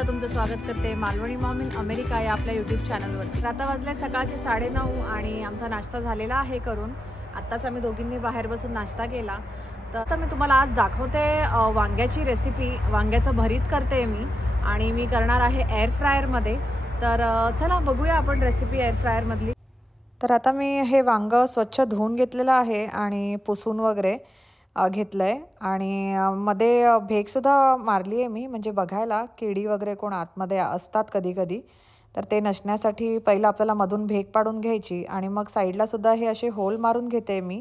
एकदा तुमचं स्वागत करते मालवणी मॉम इन अमेरिका या आपल्या यूट्यूब चॅनलवर। तर आता वाजले सकाळचे 9:30 आणि आमचा नाश्ता झालेला आहे करून। आत्ताच आम्ही दोघींनी बाहेर बसून नाश्ता केला। तर आता मी तुम्हाला आज दाखवते वांग्याची रेसिपी। वांग्याचं भरीत करते मी आणि मी करणार आहे एअर फ्रायरमध्ये। तर चला बघूया आपण रेसिपी एअर फ्रायरमधली। तर आता मी हे वांग स्वच्छ धुवून घेतलेलं आहे आणि पुसून वगैरे घेतलंय आणि मध्ये भेगसुद्धा मारली आहे मी, म्हणजे बघायला किडी वगैरे कोण आतमध्ये असतात कधी कधी, तर ते नसण्यासाठी पहिलं आपल्याला मधून भेग पाडून घ्यायची आणि मग साईडला सुद्धा हे असे होल मारून घेते मी,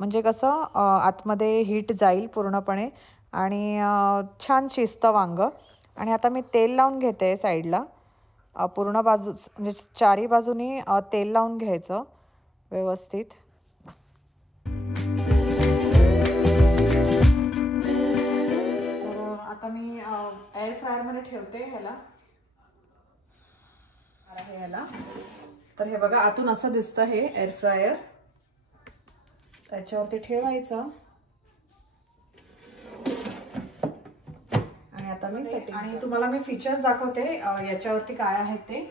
म्हणजे कसं आतमध्ये हीट जाईल पूर्णपणे आणि छान शिजतं वांग। आणि आता मी तेल लावून घेते साईडला, पूर्ण बाजू म्हणजे चारी बाजूनी तेल लावून घ्यायचं व्यवस्थित। आता मी एअर फ्रायरमध्ये ठेवते ह्याला। तर हे बघा आतून असं दिसतं हे एअर फ्रायर, त्याच्यावरती ठेवायचं आणि आता मी सेटिंग आणि तुम्हाला मी फीचर्स दाखवते याच्यावरती काय आहेत ते।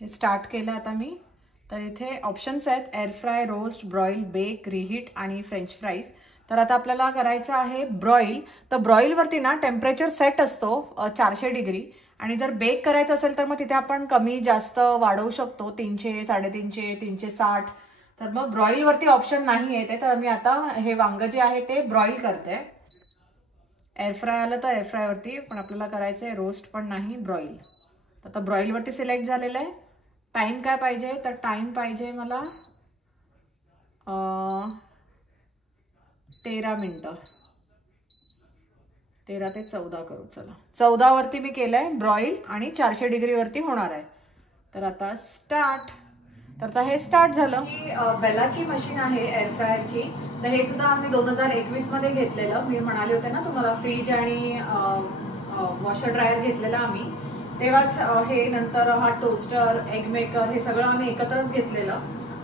हे स्टार्ट केलं आता मी। तर इथे ऑप्शन्स आहेत air fry, roast, broil, bake, reheat आणि फ्रेंच फ्राईज। तर आता आपल्याला करायचं आहे ब्रॉईल। तर ब्रॉईलवरती ना टेम्परेचर सेट असतो 400 डिग्री आणि जर बेक करायचं असेल तर मग तिथे आपण कमी जास्त वाढवू शकतो, 300, 350, 360। तर मग ब्रॉईलवरती ऑप्शन नाही आहे ते। तर मी आता हे वांग जे आहे ते ब्रॉईल करते। एअर फ्राय आलं तर एअर फ्रायवरती, पण आपल्याला करायचं आहे रोस्ट पण नाही, ब्रॉईल। आता ब्रॉईलवरती सिलेक्ट झालेलं आहे। टाइम काय पाहिजे, तर टाइम पाहिजे मला 13 मिनिटं, 13 ते 14 करू। चला 14 वरती मी केलंय ब्रॉईल आणि 400 डिग्रीवरती होणार आहे। तर आता स्टार्ट। तर आता हे स्टार्ट झालं। ही बेलाची मशीन आहे एअर फ्रायरची। तर हे सुद्धा आम्ही 2021 मध्ये घेतलेलं। मी म्हणाले होते ना तुम्हाला, फ्रीज आणि वॉशर ड्रायर घेतलेला आम्ही तेव्हाच। हे नंतर हा टोस्टर, एग मेकर हे सगळं आम्ही एकत्रच घेतलेलं।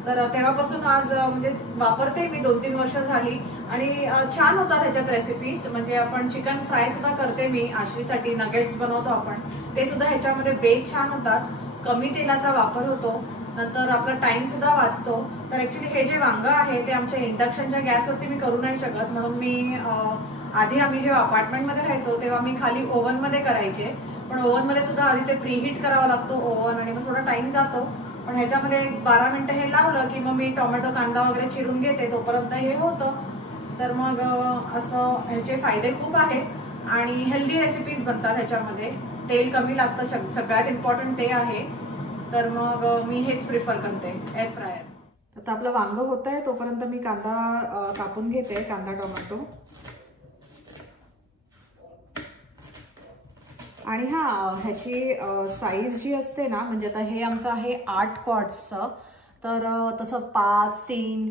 तर तेव्हापासून आज म्हणजे वापरते मी, 2-3 वर्ष झाली आणि छान होतात ह्याच्यात रेसिपीज। म्हणजे आपण चिकन फ्राय सुद्धा करते मी आश्वीसाठी, नगेट्स बनवतो आपण, ते सुद्धा ह्याच्यामध्ये बेक छान होतात। कमी तेलाचा वापर होतो, नंतर आपला टाइम सुद्धा वाचतो। तर ऍक्च्युली हे जे वांग आहे ते आमच्या इंडक्शनच्या गॅसवरती मी करू नाही शकत, म्हणून मी आधी आम्ही जेव्हा अपार्टमेंटमध्ये राहायचो तेव्हा मी खाली ओव्हनमध्ये करायचे। पण ओव्हनमध्ये सुद्धा आधी ते प्रीहीट करावा लागतो ओव्हन आणि मग थोडा टाइम जातो। पण ह्याच्यामध्ये 12 मिनिटं हे लावलं की मग मी टोमॅटो कांदा वगैरे चिरून घेते, तोपर्यंत हे होतं। तर मग असं ह्याचे फायदे खूप आहेत आणि हेल्दी रेसिपीज बनतात ह्याच्यामध्ये। तेल कमी लागतं, सगळ्यात इम्पॉर्टंट ते आहे। तर मग मी हेच प्रिफर करते एअर फ्रायर। आता आपलं वांग होत आहे तोपर्यंत मी कांदा कापून घेते, कांदा टोमॅटो। आणि ह्याची साईज जी असते ना, म्हणजे आता हे आमचं आहे 8 क्वार्ट्सचं, तर तसं 5, 3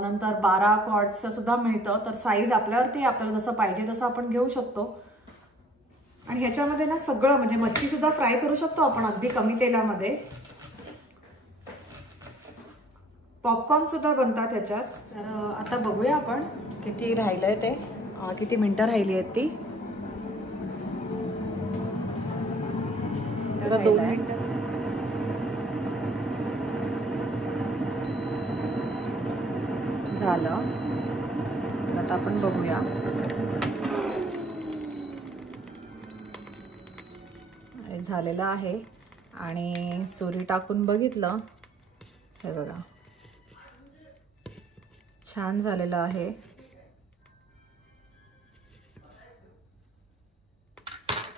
नंतर 12 क्वार्ट्सचं सुद्धा मिळतं। तर साईज आपल्यावरती, आपल्याला जसं पाहिजे तसं आपण घेऊ शकतो। आणि ह्याच्यामध्ये ना सगळं म्हणजे मच्छी सुद्धा फ्राय करू शकतो आपण अगदी कमी तेलामध्ये। पॉपकॉर्न सुद्धा बनतात ह्याच्यात। तर आता बघूया आपण किती राहिलंय ते, किती मिनिटं राहिली आहेत ती। 2 मिनिटं झालं। आता आपण बघूया। झालेलं आहे आणि सुरी टाकून बघितलं, हे बघा छान झालेलं आहे।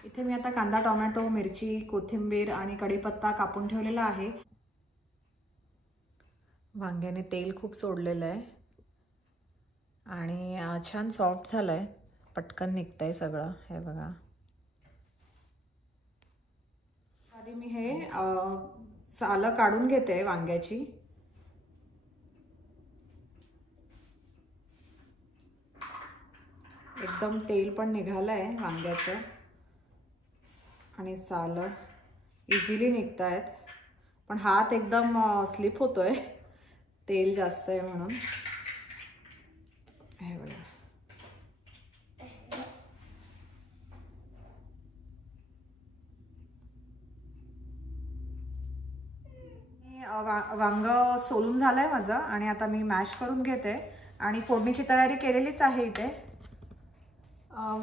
इथे मी आता कांदा, टोमॅटो, मिरची, कोथिंबीर आणि कढीपत्ता कापून ठेवलेला आहे। वांग्याने तेल खूप सोडलेलं आहे आणि छान सॉफ्ट झालंय, पटकन निघतंय सगळं, हे बघा। आधी मी हे सालं काढून घेते वांग्याची। एकदम तेल पण निघालंय वांग्याचं आणि सालं इझिली निघतायत, पण हात एकदम स्लिप होतोय, तेल जास्त आहे म्हणून। हे बघा वांग सोलून झालंय माझं आणि आता मी मॅश करून घेते आणि फोडणीची तयारी केलेलीच आहे इथे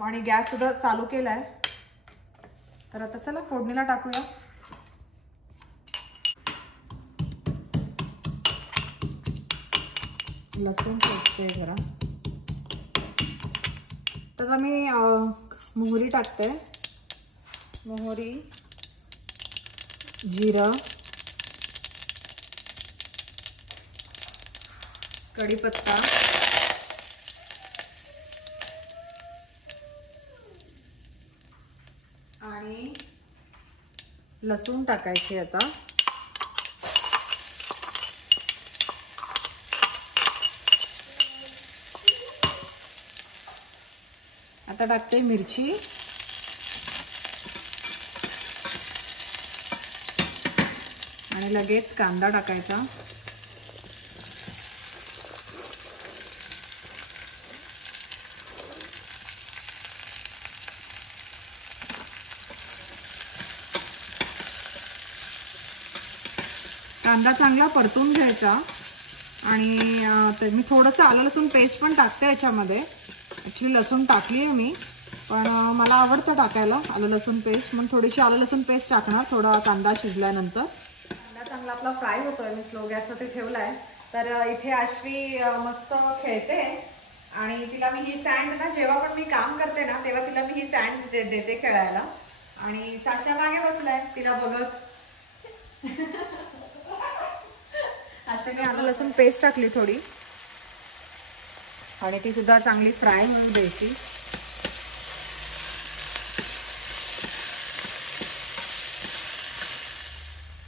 आणि गॅस सुद्धा चालू केलाय. तर आता चला फोडणीला टाकूया. लसूण ठेचते जरा. तर मी मोहरी टाकते. मोहरी, जिरं, कढीपत्ता, आणि लसूण टाकायची. आता टाकते मिरची आणि लगेच कांदा टाकायचा. कांदा चांगला परतून घ्यायचा आणि मी थोडंसं आलं लसूण पेस्ट पण टाकते याच्यामध्ये. ॲक्च्युली लसूण टाकली आहे मी, पण मला आवडतं टाकायला आलं लसूण पेस्ट, म्हणून थोडीशी आलं लसूण पेस्ट टाकणार थोडा कांदा शिजल्यानंतर. कांदा चांगला आपला फ्राय होतोय. मी स्लो गॅसवरती ठेवला आहे. तर इथे आश्वी मस्त खेळते आणि तिला मी ही सँड ना, जेव्हा पण मी काम करते ना तेव्हा तिला मी ही सँड देते खेळायला. आणि साशा मागे बसलाय तिला बघत. आशाने आलं लसूण पेस्ट टाकली थोडी आणि ती सुद्धा चांगली फ्राय होऊन द्यायची.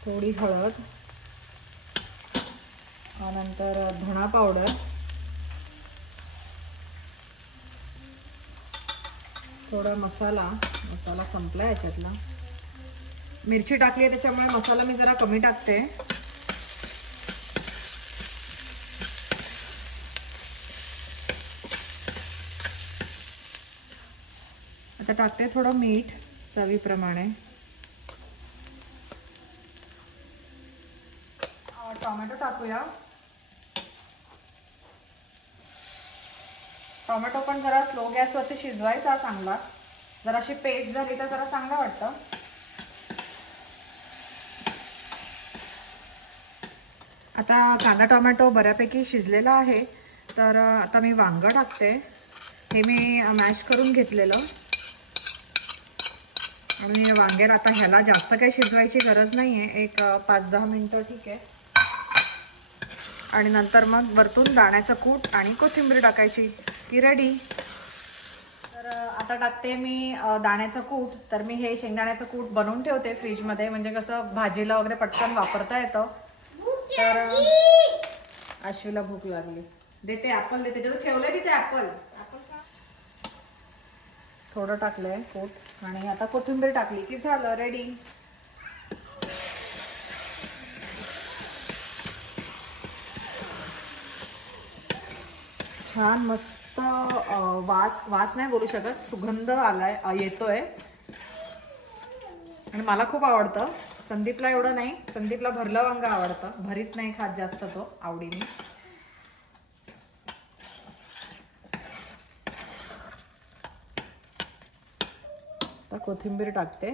थोडी हळद, नंतर धणा पावडर, थोडा मसाला संपला याच्यातला. मिरची टाकली आहे त्याच्यामुळे मसाला मी जरा कमी टाकते. आता टाकते थोडं मीठ चवीप्रमाणे. टोमॅटो टाकूया. टोमॅटो पण जरा स्लो गॅसवरती शिजवायचा चांगला. जराशी पेस्ट झाली तर जरा चांगलं वाटतं. आता कांदा टोमॅटो बऱ्यापैकी शिजलेला आहे. तर आता मी वांग टाकते. हे मी मॅश करून घेतलेलं आणि वांग्यात आता ह्याला जास्त काही शिजवायची गरज नाही आहे. एक 5-10 मिनटं ठीक आहे. आणि नंतर मग वरतून दाण्याचं कूट आणि कोथिंबीर टाकायची की रेडी. तर आता टाकते मी दाण्याचं कूट. तर मी हे शेंगदाण्याचं कूट बनवून ठेवते फ्रीजमध्ये, म्हणजे कसं भाजीला वगैरे पटकन वापरता येतं. तर आश्वीला भूक लागली. देते ॲपल देते. तिथे ठेवलंय तिथे ॲपल. थोडं टाकलंय कूट आणि आता कोथिंबीर टाकली की झालं रेडी. छान मस्त वास नाही बोलू शकत, सुगंध आलाय येतोय आणि मला खूप आवडतं. संदीपला एवढं नाही. संदीपला भरलं वांग आवडतं. भरीत नाही खात जास्त तो आवडीने. आता कोथिंबीर टाकते.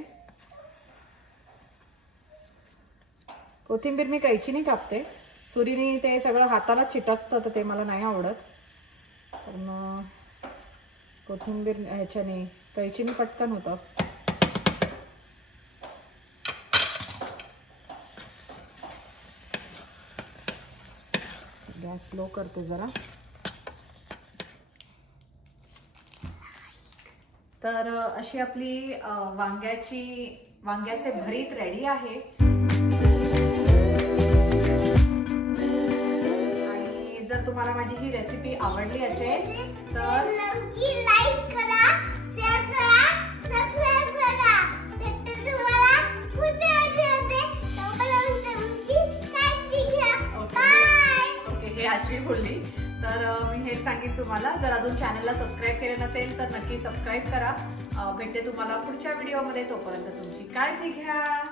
कोथिंबीर मी कैचीने कापते. सुरीने ते सगळं हाताला चिटकतं तर ते मला नाही आवडत. पण कोथिंबीर ह्याच्याने कैचीने पटकन होतं. गॅस स्लो करते जरा. तर अशी आपली वांग्याचे भरीत रेडी आहे. आणि जर तुम्हाला माझी ही रेसिपी आवडली असेल तर नक्की लाईक करा, शेअर करा, सबस्क्राइब करा. भेटू तुम्हाला पुढच्या व्हिडिओमध्ये. तोपर्यंत तुमची काळजी घ्या. बाय. ओके, हे आश्वी बोलली. तर मी हेच सांगेन तुम्हाला, जर अजून चॅनलला सबस्क्राईब केलं नसेल तर नक्की सबस्क्राईब करा. भेटते तुम्हाला पुढच्या व्हिडिओमध्ये. तोपर्यंत तुमची काळजी घ्या.